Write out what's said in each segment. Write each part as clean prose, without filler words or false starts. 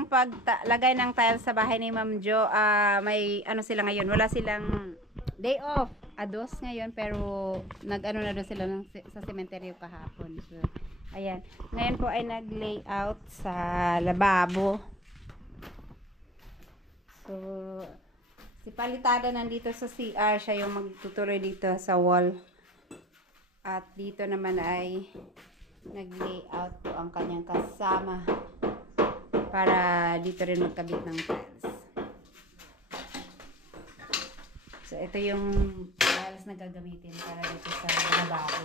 ng paglagay ng tiles sa bahay ni Ma'am Jo. May ano sila ngayon. Wala silang day off. Ados ngayon pero nag-ano na doon sila sa sementeryo kahapon. So, ayan. Ngayon po ay nag-layout sa lababo. So, si Palitada nandito sa CR. Siya yung magtutuloy dito sa wall. At dito naman ay nag-layout po ang kanyang kasama para dito rin magkabit ng tiles. So, ito yung tiles na gagamitin para dito sa lababo.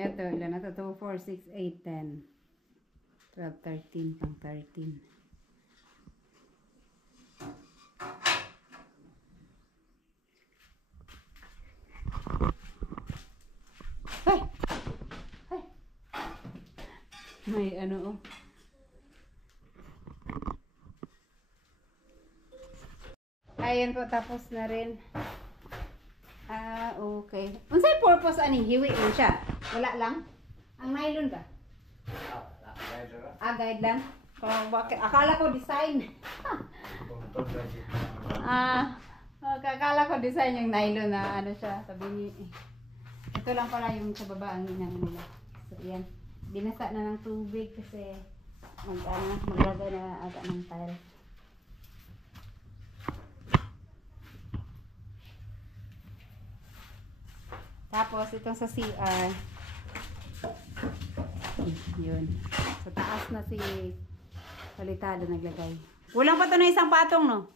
Ito, ilan na ito? 2, 4, 6, 8, 10. 12, 13, pang 13. Hey! Hey! May ano oh. Ayan po, tapos na rin. Okay. Unsay purpose ani? Hiwi mo siya? Wala lang? Ang nylon ba? Guide lang? Bakit? Akala ko design. Akala ko design yung nylon na ano siya. Sabi ni, ito lang pala yung sa baba ang ginano nila. So, yan. Binasa na ng tubig kasi maglagay na aga ng tile. Tapos, itong sa CR. Yun. Sa taas na si Palitada naglagay. Kulang pa to na isang patong, no?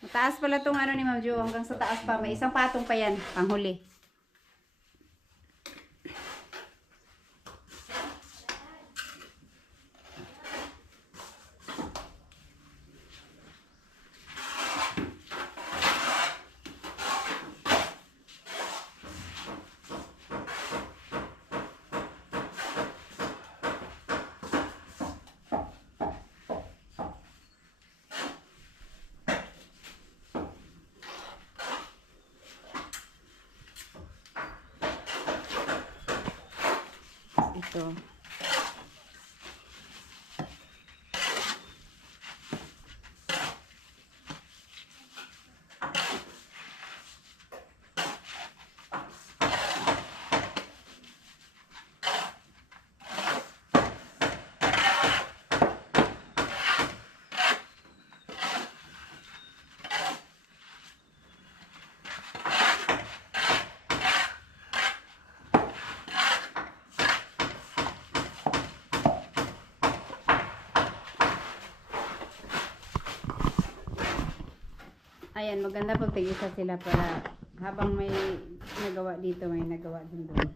Mataas pala itong ano ni Ma'am Jo. Hanggang sa taas pa. May isang patong pa yan. Panghuli. Ito. Ayan, maganda pag tig-isa sila para habang may nagawa dito, may nagawa din doon.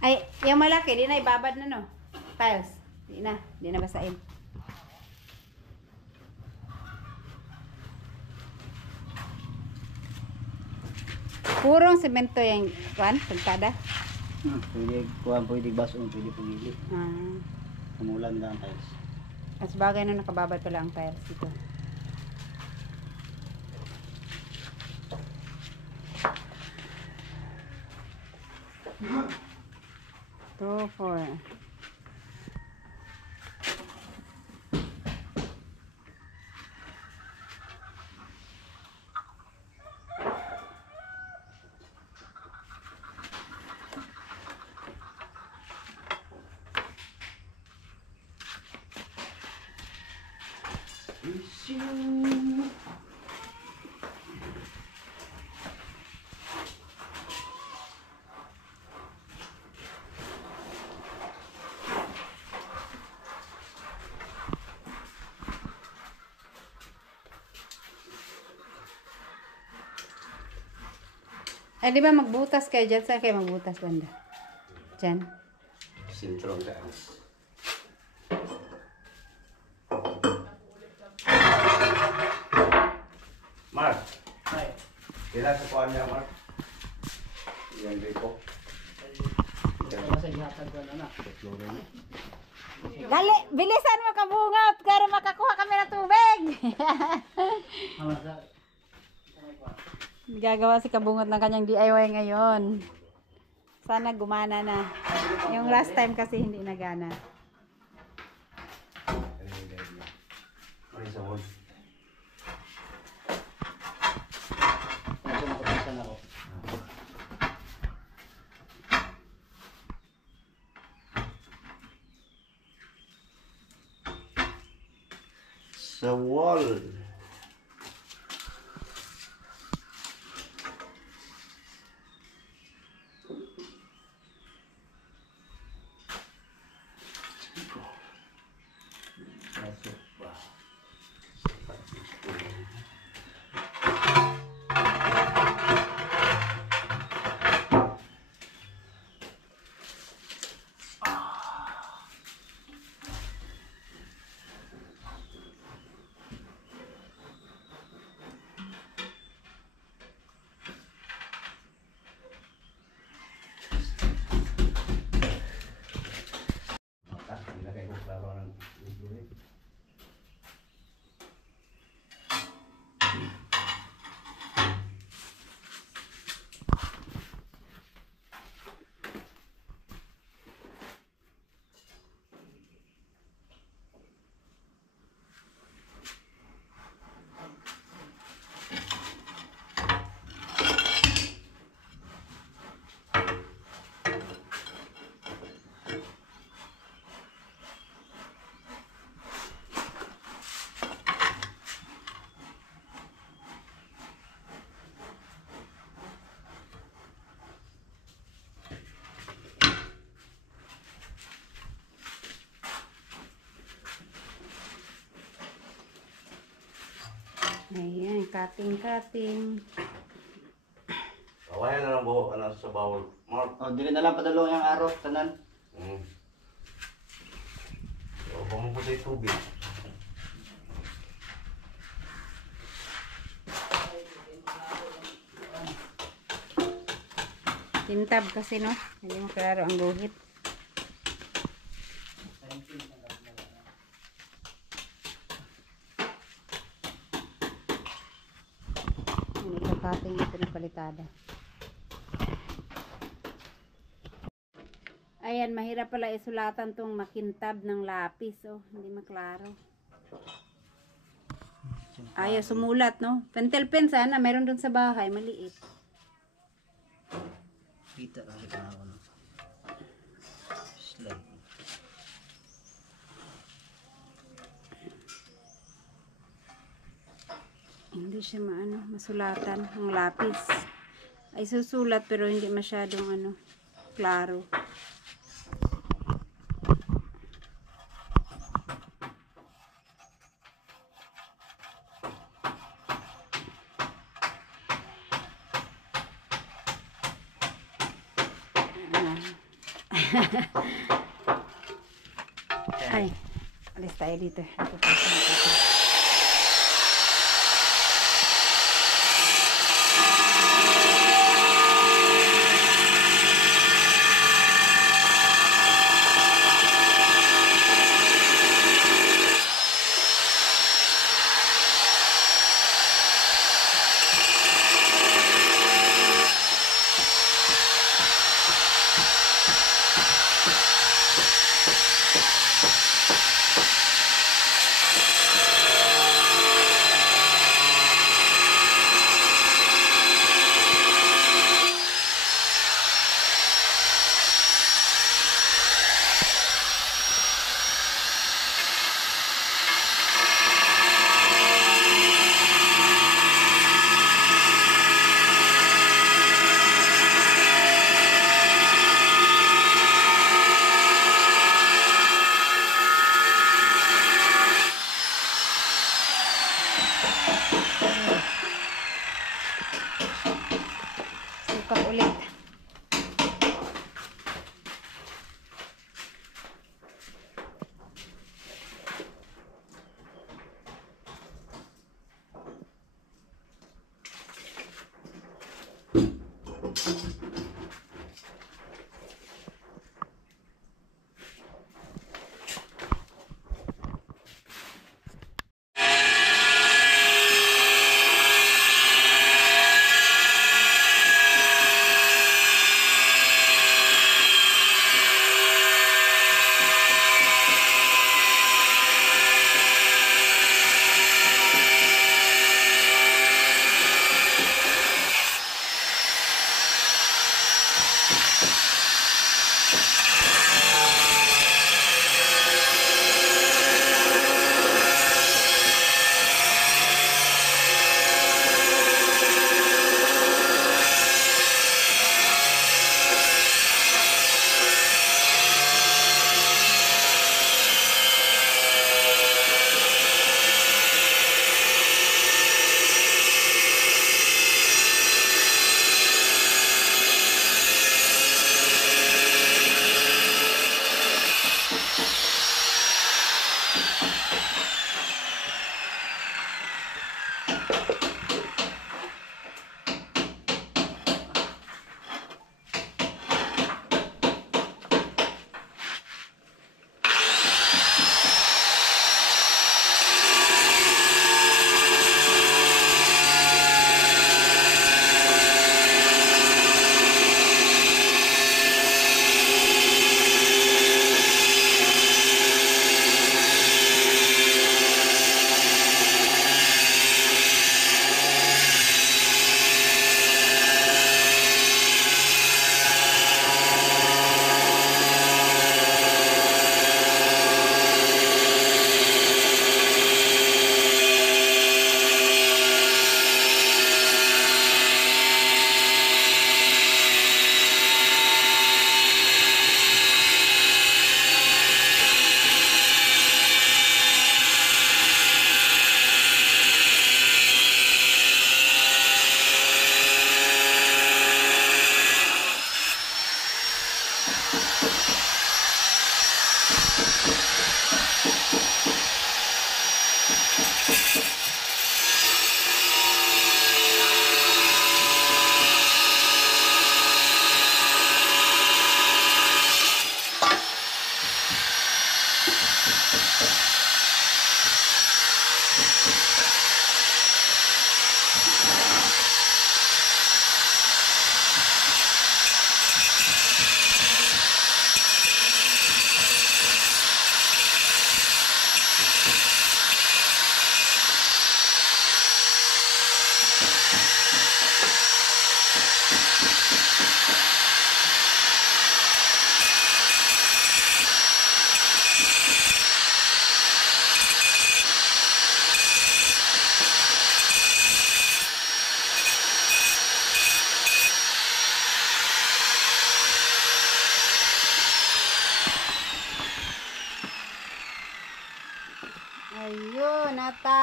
Ay, yung malaki, di na ibabad na no. Tiles. Di na basain. Purong semento yung kuan, pagkada. Pwede kuhan, pwede baso, pwede pumili. Kumulan lang ang tiles. As bagay na nakababad pala ang tiles dito. Two, four. Ay, di ba magbutas kayo dyan? Saan kayo magbutas, banda? Dyan. Sintro ang daan. Mark. Ay, Kailan sa kuhaan niya, Mark? Yan dito. kasi ginatag ko na na. Dali, bilisan mo kabungot para makakuha kami ng tubig. Ano sa... Gagawa si kabungot ng kanyang DIY ngayon. Sana gumana na. Yung last time kasi hindi nagana. Ano sa wall? Medyo nakutusan ako. Sa wall. Pasok pa. Nilagay ko klaro ng ulit. Ayan, cutting. Kawayan na lang buho ka na sa bawal. Mark. O, dili na lang padalo yung araw, tanan. So, kung mo sa tubig. Tintab kasi, no? Hindi mo klaro ang guhit. Nagkakating dito ng palitada. Ayan, mahirap pala isulatan tong makintab ng lapis. Oh, hindi maklaro. Ayaw sumulat, no? Pentel pen sana, mayroon dun sa bahay, maliit. Kita lang kita ako. Slide. Hindi siya masulatan ang lapis. Ay susulat pero hindi masyadong klaro. Ay, alis tayo dito.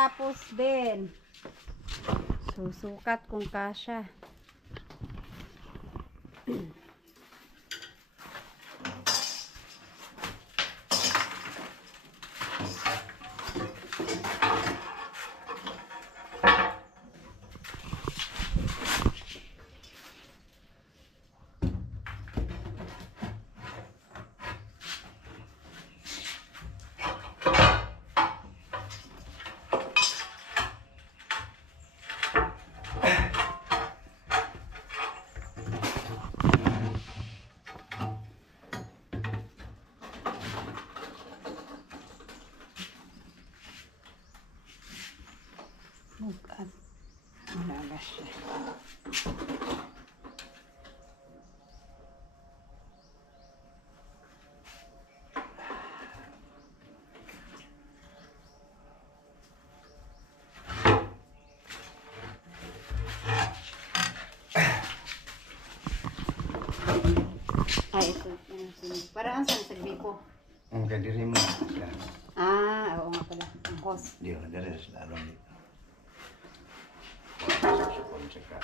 Tapos din, susukat kung kasya. Bukan. Malagas siya. Ay, ito. Parang ang sagbi ko. Ang kadiri mo. Ah, oo nga pala. Ang hose. Di ba, dari sa lalong dito. Sa konseka.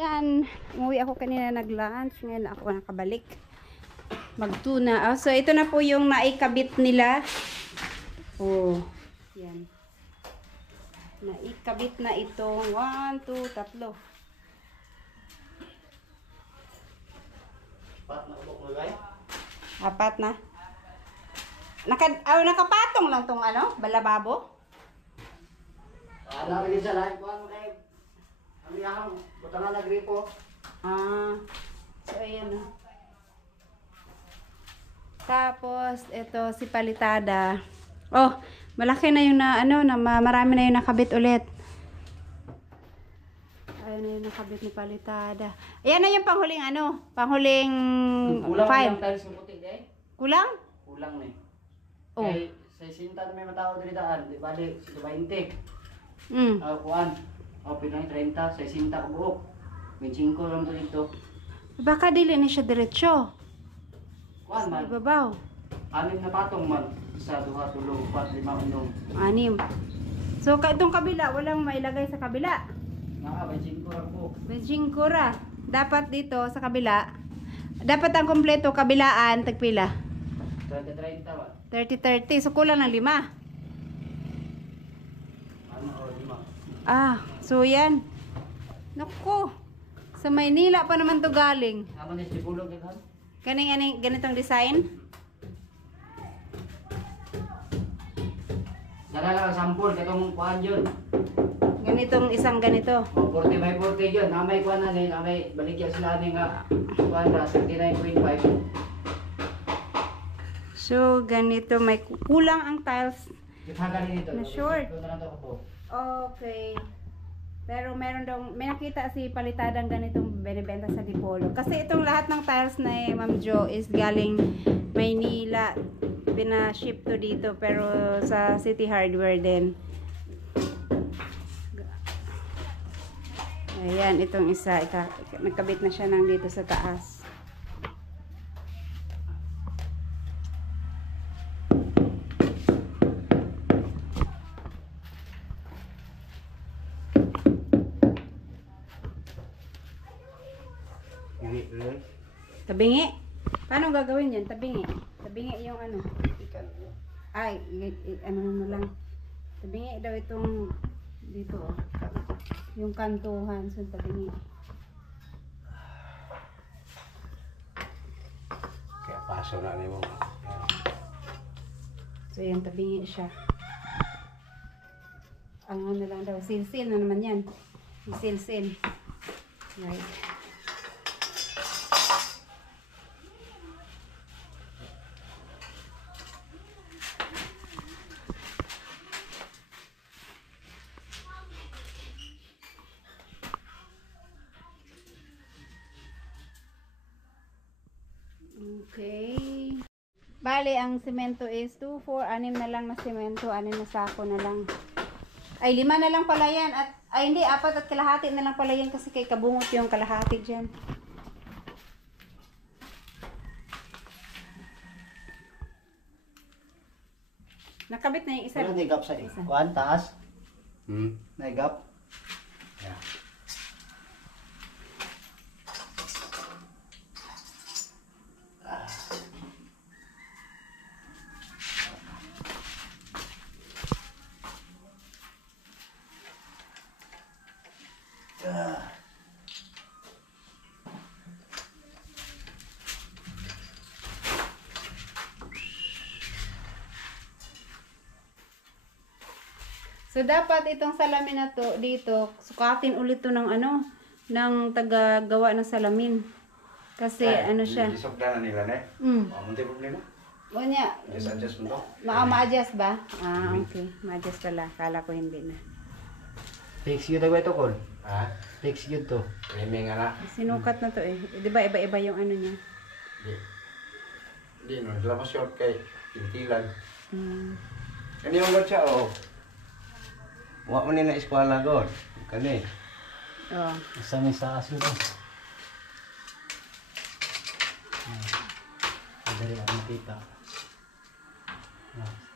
Yan, umuwi ako kanina nag-lunch, ngayon ako nakabalik magtuna. Oh, so ito na po yung naikabit nila. Oh, yan. Naikabit na itong 1, 2, 3. Pat na ubok mo guys. 4 na. Nakapatong lang tong ano, balababo. Ano rin sa live kuan mo kay. Ano yang butangan na gripo. Ah, so ayan o. Tapos, ito si palitada. Oh, malaki na yung marami na yung nakabit ulit. Ayan na yung nakabit ni palitada. Ayan na yung panghuling Kulang 5. yung tiles ng puti day. Kulang? Kulang na eh. Oh. Kay sa sinta na may matao diri daan, di bali 20. Mm. Kuan. Pinay 30 sa sinta ka buok. 25 lang to dito. Baka dili na siya diretsyo. Kuan Sa man. ibabaw. 6 na patong man. Isa, 2, 3, 4, 5 unong. 6. So, itong kabila, walang mailagay sa kabila. Nga 25 ra buok. Benching kura. Dapat dito sa kabila. Dapat ang kompleto kabilaan tagpila. 30 ba? 30-30. So kulang ng 5. Ano o 5. Ah, so yan. Naku. Sa Maynila pa naman to galing. Amo ni sipulog kan? Ganitong design. Dala lang sampol katong kuan yun. Ganitong isang ganito. 40 by 40 yun. Namay kuan na ni, namay baligya sila ni nga kuan na 39.5. So ganito may kulang ang tiles. Itagal dito. Na short. Doon na lang to ko. Okay. Pero meron daw, may nakita si palitadang ganitong binibenta sa Dipolo. Kasi itong lahat ng tiles na Ma'am Jo is galing Maynila. Pina-ship to dito pero sa City Hardware din. Ayan, itong isa. Nagkabit na siya ng dito sa taas. Tabingi? Paano gagawin yan? Tabingi. Tabingi yung ano. Ay, ano mo lang. Tabingi daw itong dito. Oh. Yung kantuhan. So, tabingi. Kaya paso na ni mo. So, So, yan, tabingi siya. Ang ano lang daw, silsil na naman yan. Silsil. Right. Okay. Bali, ang semento is 2, 4, 6 na lang na semento, 6 na sako na lang. Ay, 5 na lang pala yan. At, ay, hindi, 4 at kalahati na lang pala yan kasi kay kabungot yung kalahati dyan. Nakabit na yung isa. Pero naigap sa kuan, taas. Hmm. Naigap. Yeah. So, dapat itong salamin na to, dito, sukatin ulit to ng ano, ng taga-gawa ng salamin. Kasi, ano siya. Isok na nila na eh. Mm. Munti problema. O niya, Just adjust mo to. ma-adjust ba? Ah, okay. Ma-adjust pala. Kala ko hindi na. Fix yun na ba ito, Col? Ha? Fix yun to. Framing nga na. Sinukat na to eh. Di ba iba-iba yung ano niya? Di no. Sila short kay tintilan. Mm. Kani yung god siya oh. Wa mo ni na eskwela god. Kani. Oh. Isa may sa aso to. Madali ako makita.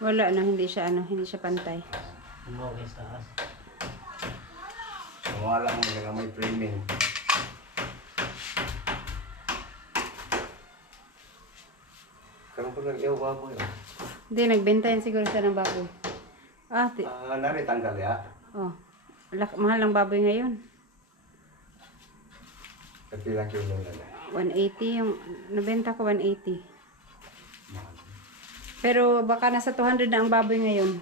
Wala na, hindi siya pantay. Tumaw kayo sa taas. Wala mo nga may framing. Karon ko nang iyo baboy. Hindi, nagbenta yan siguro siya ng baboy. Ah, Nari tanggal ya. oh. Mahal ng baboy ngayon. Kapilang kilo na na. 180 yung, nabenta ko 180. Pero baka nasa 200 na ang baboy ngayon.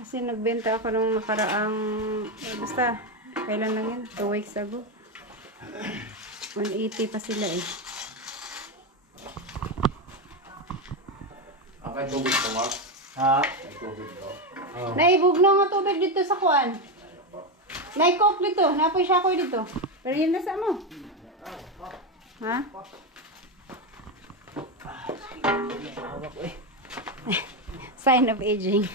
Kasi nagbenta ako nung nakaraang, basta, kailan lang yun? 2 weeks ago. 180 pa sila eh. Akay tubig ko ma. Ha? Ay tubig ko. Oh. Naibugno nga tubig dito sa kuan. Naikok dito, napoy siya ko dito. Pero yun na sa mo. Ha? Hawak ko eh. Sign of aging.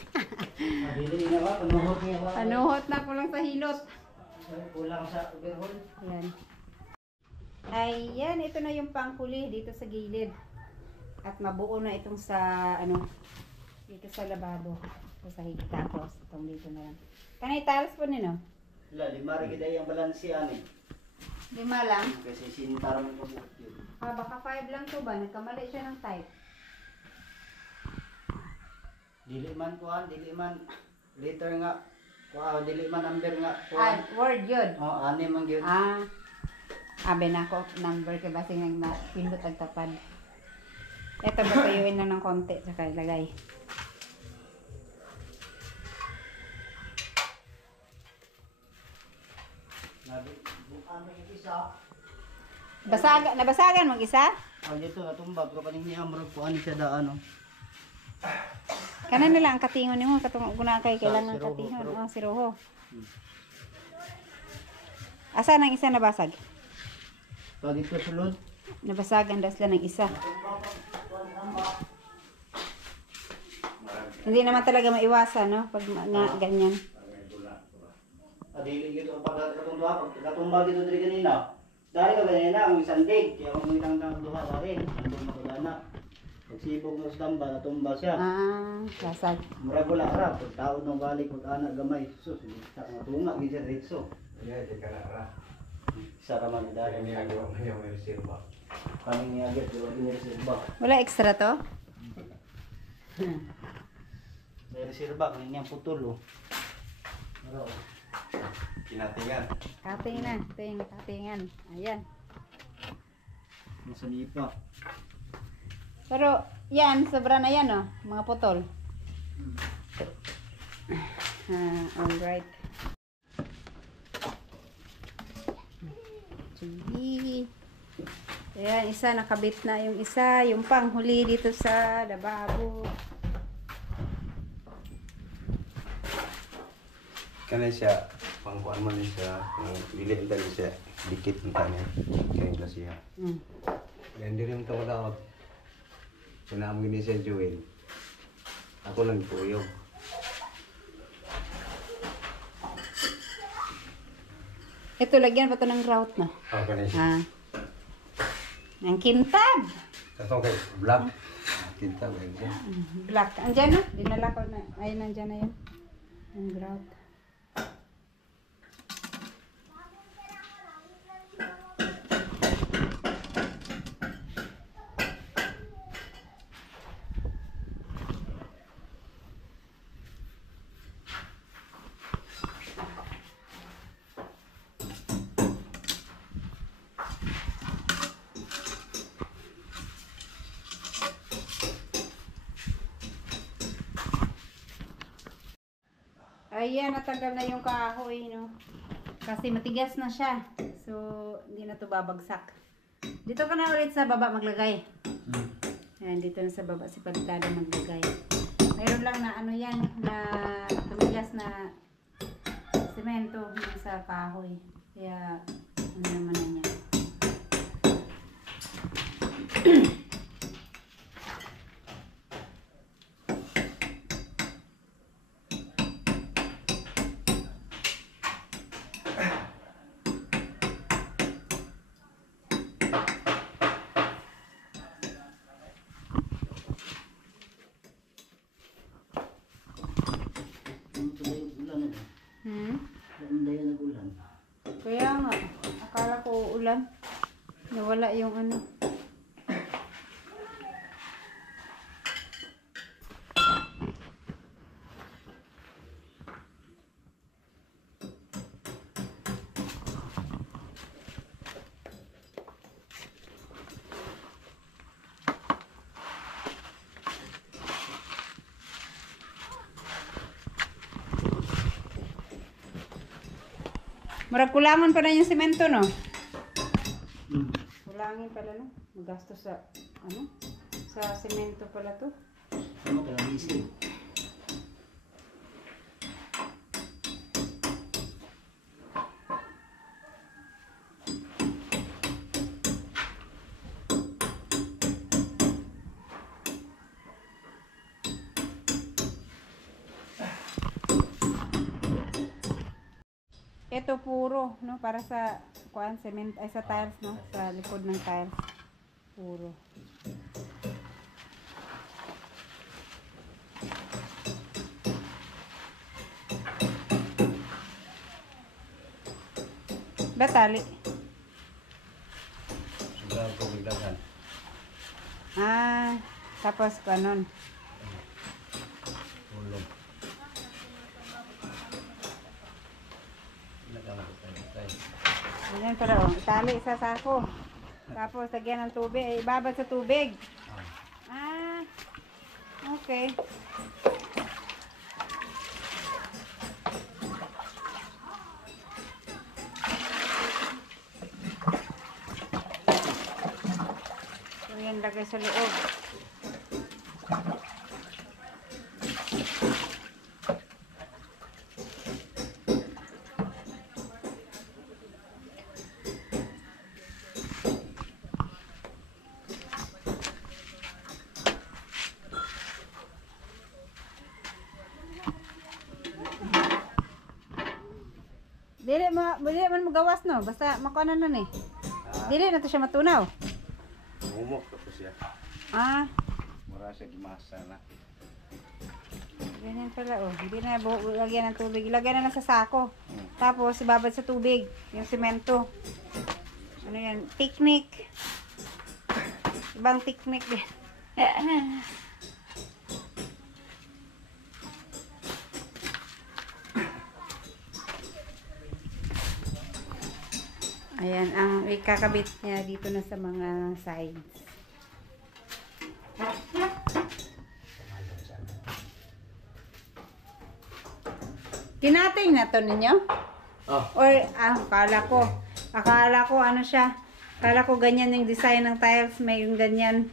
Madili na ba? Panuhot niya ba? Panuhot na ko lang sa hilot. Kulang sa overhaul. Ayan. Ayan, ito na yung pangkuli dito sa gilid. At mabuo na itong sa, ano, dito sa lababo. Ito sa higit. Tapos, itong dito na lang. Kanay tiles po nino? Wala, lima rin kita yung balansiyan eh. 5 lang. Kasi sinintara mo yung buhok yun. Ah, baka 5 lang to ba? Nagkamali siya ng type. Dili man kuhan, dili man liter nga. Kuha, dili man number nga. Ah, Kuhan. word yun. Oh, ani man yun. Ah, abe na ako number kay basing nagpindot ang tapad. Ito ba tuyuin lang ng konti saka ilagay. Bukan mo yung isa. Nabasagan mag-isa? Oh, dito natumba pero kaning niya amrog kuhan siya daan oh. Kanan nila ang katingon nimo katong guna kay kailangan Si Roho, katingon. pero- Oh, si Roho. Asa nang isa nabasag? So dito sulod. Nabasagan daw sila ng isa. Hindi naman talaga maiwasan, no? Pag nga ganyan. Adili gito pag katumba gito diri kanina. Dahil ka ganina ang isang dig, kaya ang itang duha sa rin. Andun makagana. Pagsibog mo sa tamba, natumba siya. Ah, basag. Murag wala ra, pag taon ng balik, pag anak gamay, sus, sa mga tunga, gisa ritso. Iya, di ka na ra. Isa ka man Dahil dahil niyaagawa mo yung reserva. kaming niyagat, pero inireserba. Wala extra to? May reserba, kanina yung putol oh. Pero, Kinatingan. Kating na. Katingan. Ayan. nasa lipa. Pero yan, sobra na yan, oh. Mga putol. Alright. Sige. Ayan, isa nakabit na yung isa. Yung panghuli dito sa lababo. Kana siya, pangkuan man siya, dili ang tali siya, dikit ang tani, kaya siya. Yan din yung tawag. Sinaam gini siya Joel. Ako lang tuyog. Ito, lagyan pa ito ng grout, no? Ako na siya. Ang kintab. Katong kay black. Kita ba yun? Black. Andyan na. Dinala ko na. Ayun, andyan na yun. Ang grout. Ayan, natanggal na yung kahoy, no? Kasi matigas na siya. So, hindi na to babagsak. Dito ka na ulit sa baba maglagay. Ayan, dito na sa baba si Palitada maglagay. Mayroon lang na ano yan, na tumigas na semento yung sa kahoy. Kaya, ano naman na yan. Kaya nga, akala ko ulan. Nawala yung ano. Murag kulangan pa na yung semento, no? Kulangin pala, no? Magastos sa, ano? Sa semento pala to. Ano kaya easy? Ito puro, no? Para sa kuan cement ay sa tiles, no? Sa likod ng tiles. Puro. Batali. Sobrang ko biglagan. Tapos kanon. Ulog. Nagkamatay. Ganyan para, oh. Itali sa sako. Tapos lagyan ng tubig. Ibabad sa tubig. Okay. So yan, lagay sa loob. Dili man magawas, no? Basta makuha na eh. Dili na to siya matunaw. Umok tapos siya. Mura siya gimasa na. Ganyan pala, oh. Hindi na lagyan ng tubig. Ilagyan na lang sa sako. Tapos ibabad sa tubig yung semento. Ano yan? Technique. Ibang technique din. Ayan, ang ikakabit niya dito na sa mga sides. Kinating na to ninyo? Oh. Or, akala ko ano siya, akala ko ganyan yung design ng tiles, may yung ganyan.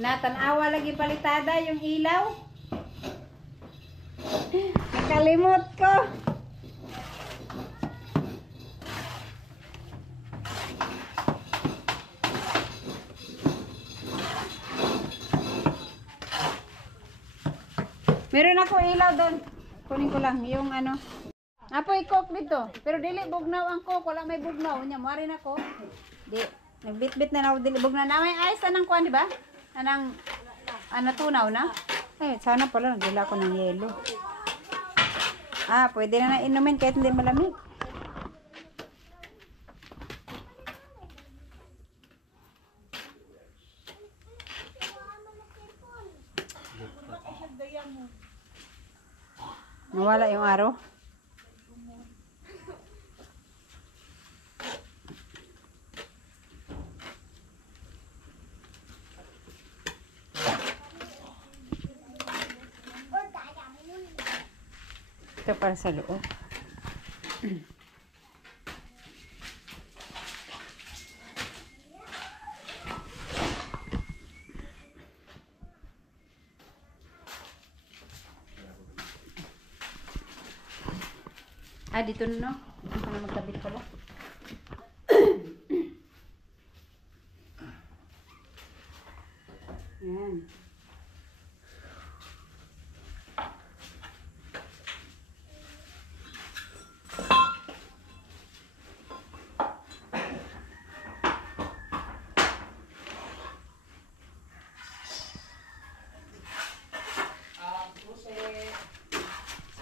Natanawa lagi palitada yung ilaw. Nakalimot ko. Meron ako ilaw doon. Kunin ko lang yung ano. Apoy coke dito. Pero dili bugnaw ang coke. Wala may bugnaw. Nyamari na ko. Di. Nagbit-bit na ako dili bugnaw. Na may ice anang kuan, di ba? Anang tunaw na? Eh, sana pala nagdala ko ng yelo. Pwede na inumin kahit hindi malamig. Nawala yung araw. Ito para sa loob. Dito no? Dito ka na magkabit pala. Yan.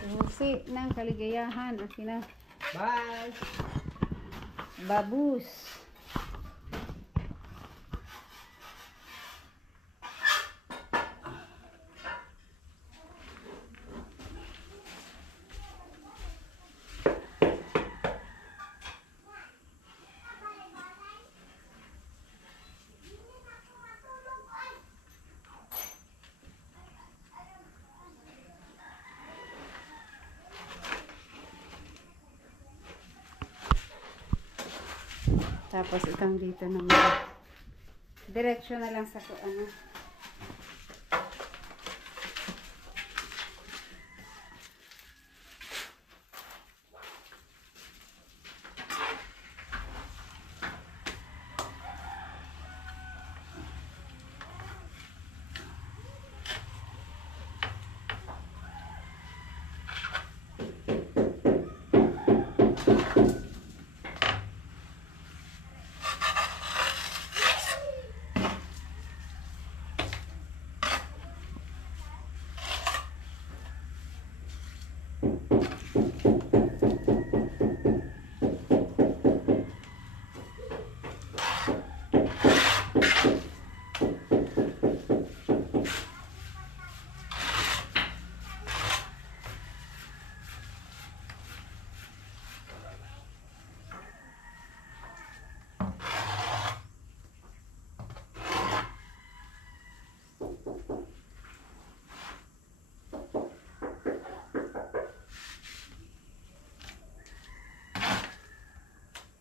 Susi ng kaligayahan. Akin na. Bye! Babus. Tapos itong dito naman. Direksyon na lang sa ano.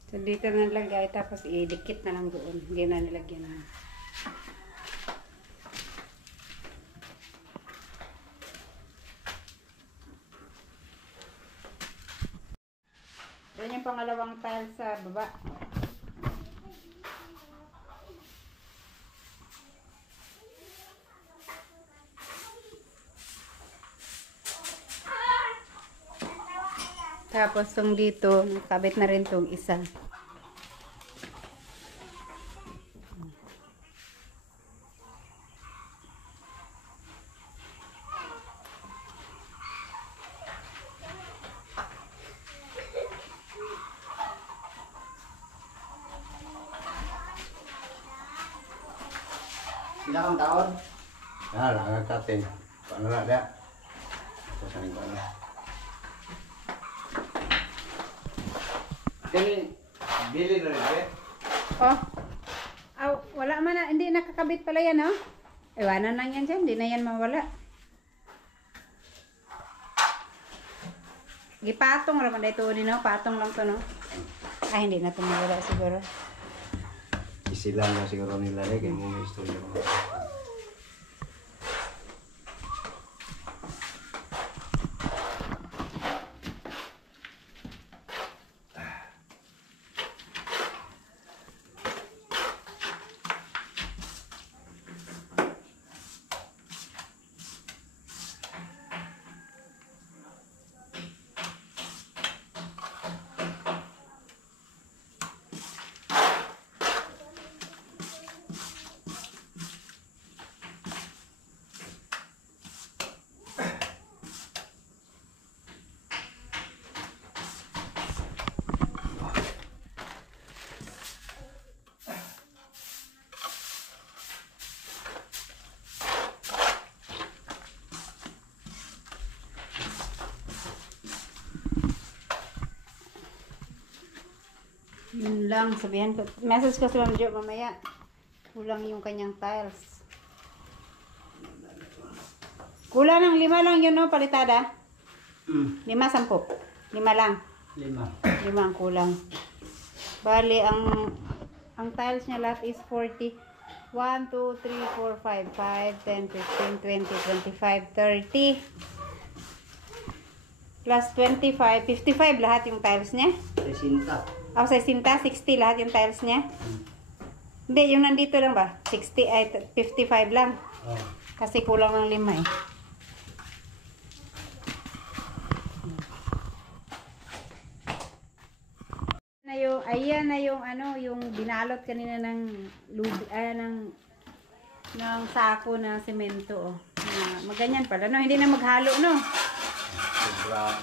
So, dito na nilagay, tapos idikit na lang doon. Hindi na nilagyan na. Doon yung pangalawang tile sa baba. Tapos tong dito, nakabit na rin tong isa. Pila kang taon? Ah, lang kating. Paano na dia? Sasanin ko na. Kani bili na rin eh. Oh. Aw, wala man na. Hindi nakakabit pala yan, oh. Iwanan lang yan dyan. Hindi na yan mawala. Gipatong raman dito ni no. Patong lang to, no. Ay, hindi na ito mawala siguro. Isilan na siguro nila eh. Kaya mo may istorya ko. Yun lang, sabihan ko. Message ko si Ma'am Jo mamaya. Kulang yung kanyang tiles. Kulang ng 5 lang yun, no, palitada? 5, 10. 5 lang. 5. 5 ang kulang. Bali, ang tiles niya lahat is 40. 1, 2, 3, 4, 5, 5, 10, 15, 20, 25, 30. Plus 25, 55 lahat yung tiles niya. 60. O, sa 60 lahat yung tiles niya. Hindi, yung nandito lang ba? 60, ay 55 lang. Oh. Kasi kulang ng 5 eh. Ayan na yung ano, yung binalot kanina ng ng sako na semento, oh. Maganyan pala, no? Hindi na maghalo, no? Sobra.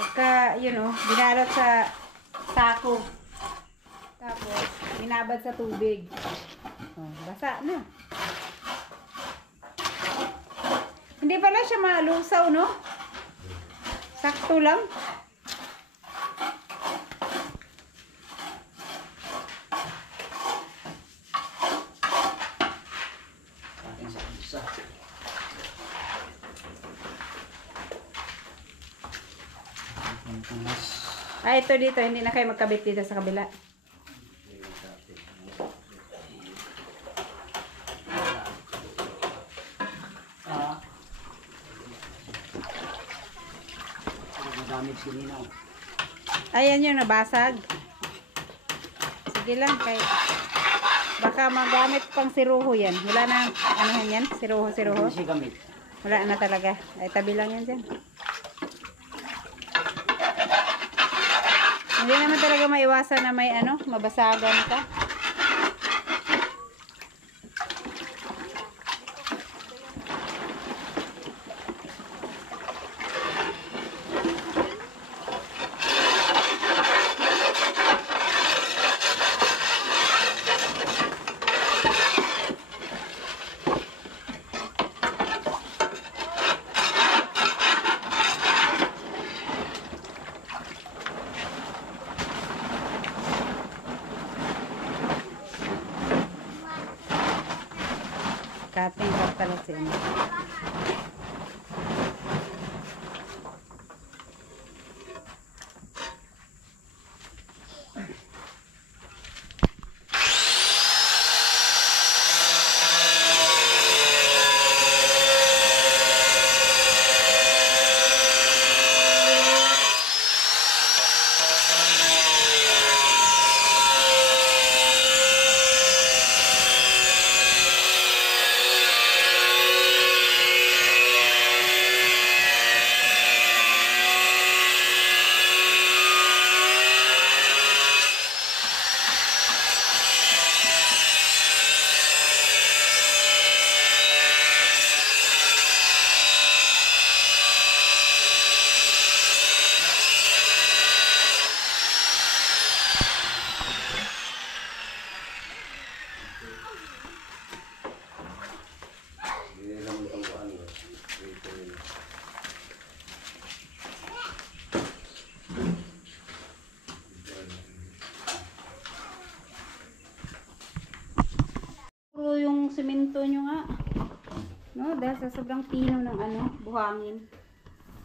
Pagka, yun, oh, binalot sa sako. Tapos, binabad sa tubig. Oh, basa na. Hindi pala siya malusaw, no? Sakto lang. Ating sa isa. Ay, ito dito. Hindi na kayo magkabit dito sa kabila. Damage sininaw. Ayan yung nabasag. Sige lang. Baka magamit pang siruho yan. Wala na, ano yan? Siruho. Hindi siya gamit. Wala na talaga. Ay, tabi lang yan dyan. Hindi naman talaga maiwasan na may ano, mabasagan ka. Cutting ka pala siya. yung simento nyo nga. No, dahil sa sobrang pino ng ano, buhangin.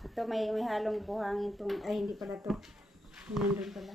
Ito may halong buhangin tong, ay hindi pala to. Nandun pala.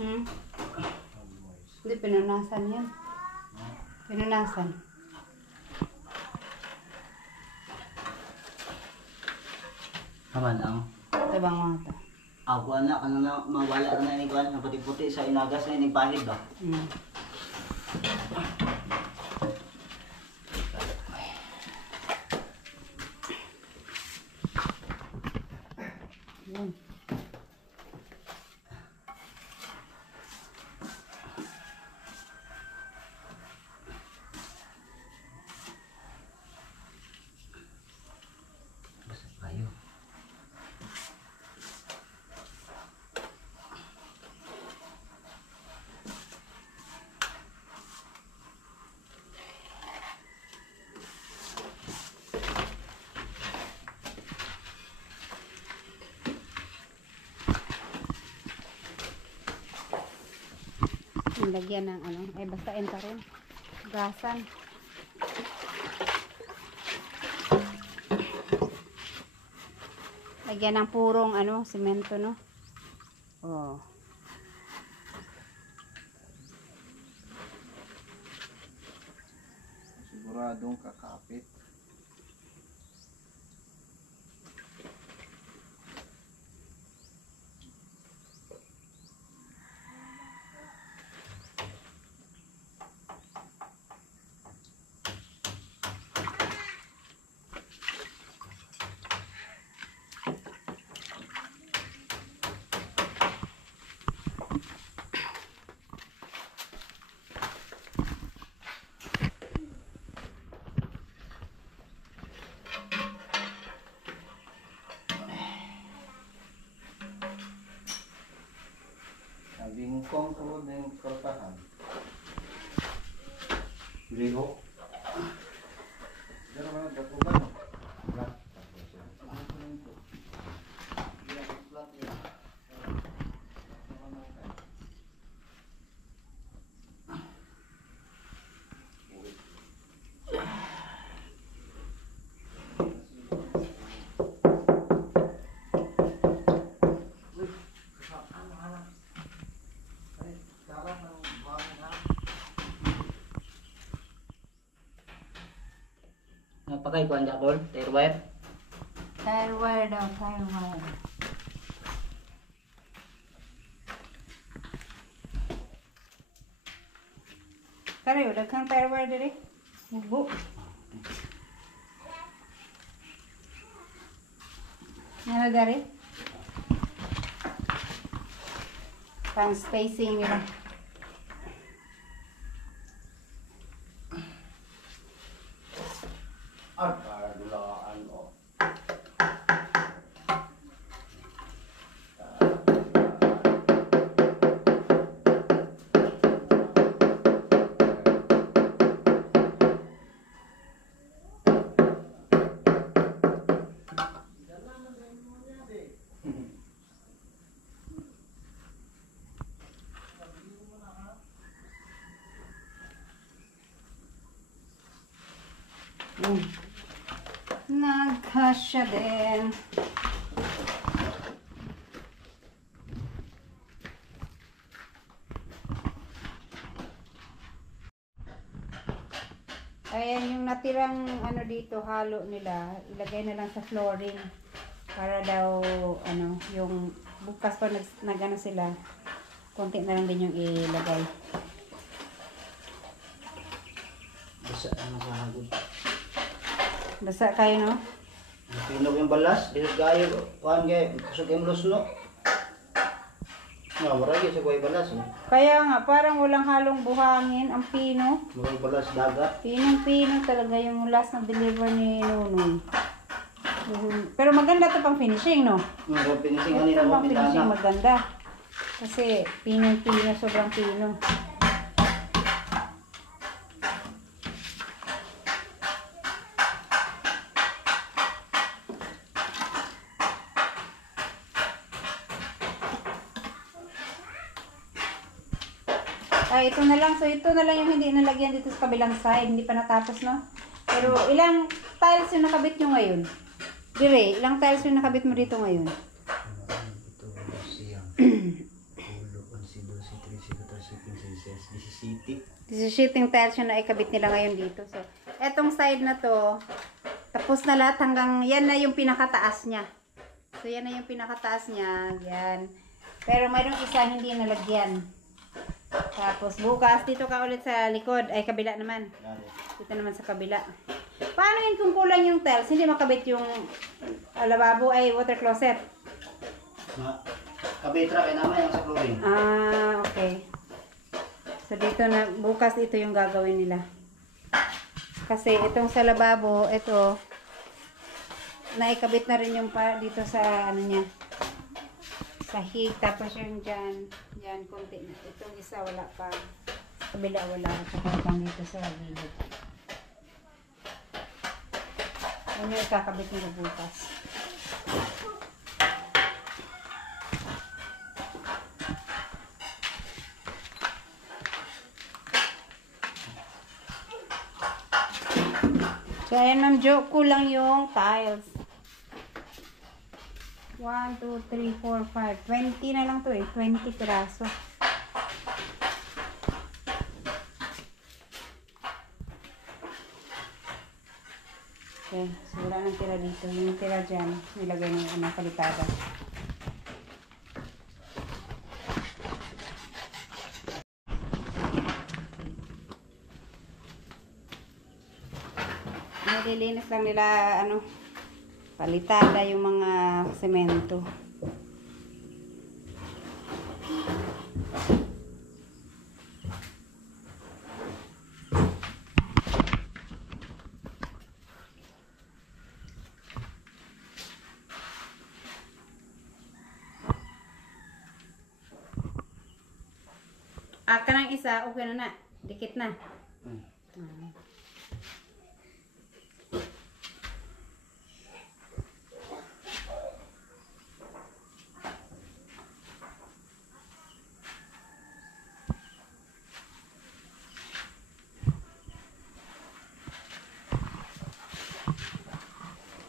Hmm? Hindi, pinunasan yan. Pinunasan. Kaman ang Ito bang mga ito? ako na kanang mawala na ni kuan na puti-puti sa inagas na ni pahid ba. Hmm. Yan. Ayo. Lagyan ng ano, ay basta enta rin. Gasan. Lagyan ng purong ano, semento, no? Oh. Siguradong kakapit. Ang bingkong ko din kortahan. Liho. Pero mga datuban. Napakay kuan jakol, tire wire. Tire wire daw, tire wire. Karayo, daghang tire wire diri. Mubo. Nalagari. Pang spacing nila. Ar para dulaan o. Nagkasya din. Ayan yung natirang ano dito, halo nila, ilagay na lang sa flooring para daw ano, yung bukas pa nagano sila, konti na lang din yung ilagay. Basta ano sa hagod. Basa kayo, no? Pinog yung balas, dito gayo kuan gay kusog yung lusno. Nga, marami sa kuhay balas. Oh. Kaya nga, parang walang halong buhangin. Ang pino. Marami balas dagat. Pinong-pino talaga yung last na deliver ni Nunoy. Pero maganda to pang finishing, no? Kung finishing Ito kanina mo, pang finishing bintana. maganda. Kasi pinong-pino, sobrang pino. Ay, ito na lang. So, ito na lang yung hindi nalagyan dito sa kabilang side. Hindi pa natapos, no? Pero, ilang tiles yung nakabit nyo ngayon? Dire, ilang tiles yung nakabit mo dito ngayon? Ito, siyang. Ulo, 11, 12, 13, 14, 15, 16, 17. Sheeting tiles yung naikabit nila ngayon dito. So, etong side na to, tapos na lahat hanggang, yan na yung pinakataas niya. So, yan na yung pinakataas niya. Yan. Pero, mayroong isa hindi nalagyan. Tapos, bukas, dito ka ulit sa likod. Ay, kabila naman. Dito naman sa kabila. Paano yun kung kulang yung tiles? Hindi makabit yung lababo ay water closet. Kabitra kay naman yung sa flooring. Ah, okay. So, dito na, bukas ito yung gagawin nila. Kasi itong sa lababo, ito, naikabit na rin yung dito sa, ano niya, sahig. Tapos yung dyan, yan, konti na. Itong isa, wala pa. Sa kabila, wala. Saka pang dito sa gilid. Ano yung kakabit nila bukas. So, ayan ma'am Jo, kulang yung tiles. 1, 2, 3, 4, 5. 20 na lang to eh. 20 piraso. Okay, so wala nang tira dito. Yung tira dyan, nilagay na yung palitada. Nililinis lang nila, palitada yung mga semento. Kanang isa, okay na na. Dikit na.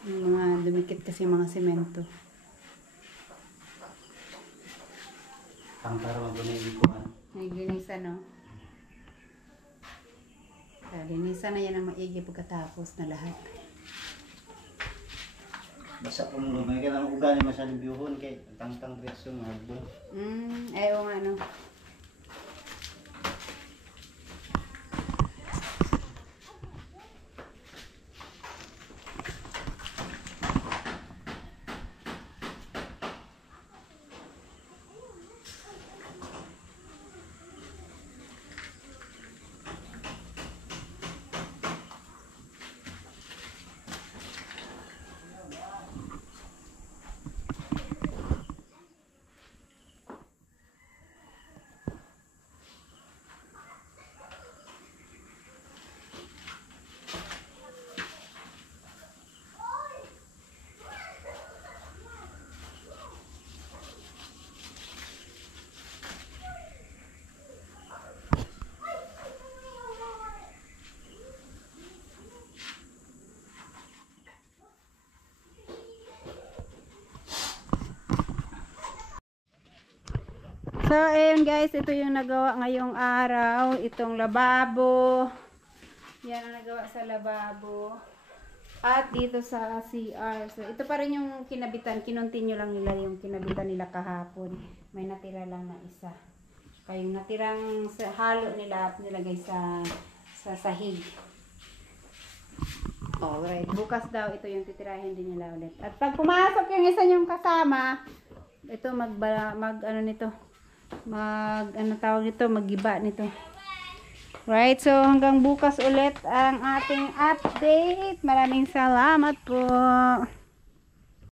Yung mga dumikit kasi mga semento. Pangkara mo na ikuan. Naglinisan, no? Linisan na yan ang maigi pagkatapos na lahat. Basta po nung gamay ka lang ugali masyadong biyuhon kay tangtang reaksyon ng hagbo. Ayaw nga, no? So, ayun guys, ito yung nagawa ngayong araw. Itong lababo. Yan ang nagawa sa lababo. At dito sa CR. So, ito pa rin yung kinabitan. Kinontinue lang nila yung kinabitan nila kahapon. May natira lang na isa. Kaya yung natirang halo nila at nilagay sa sahig. Alright. Bukas daw ito yung titirahin din nila ulit. At pag pumasok yung isa yung kasama, ito ano tawag ito, magiba nito. Right, so hanggang bukas ulit ang ating update. Maraming salamat po.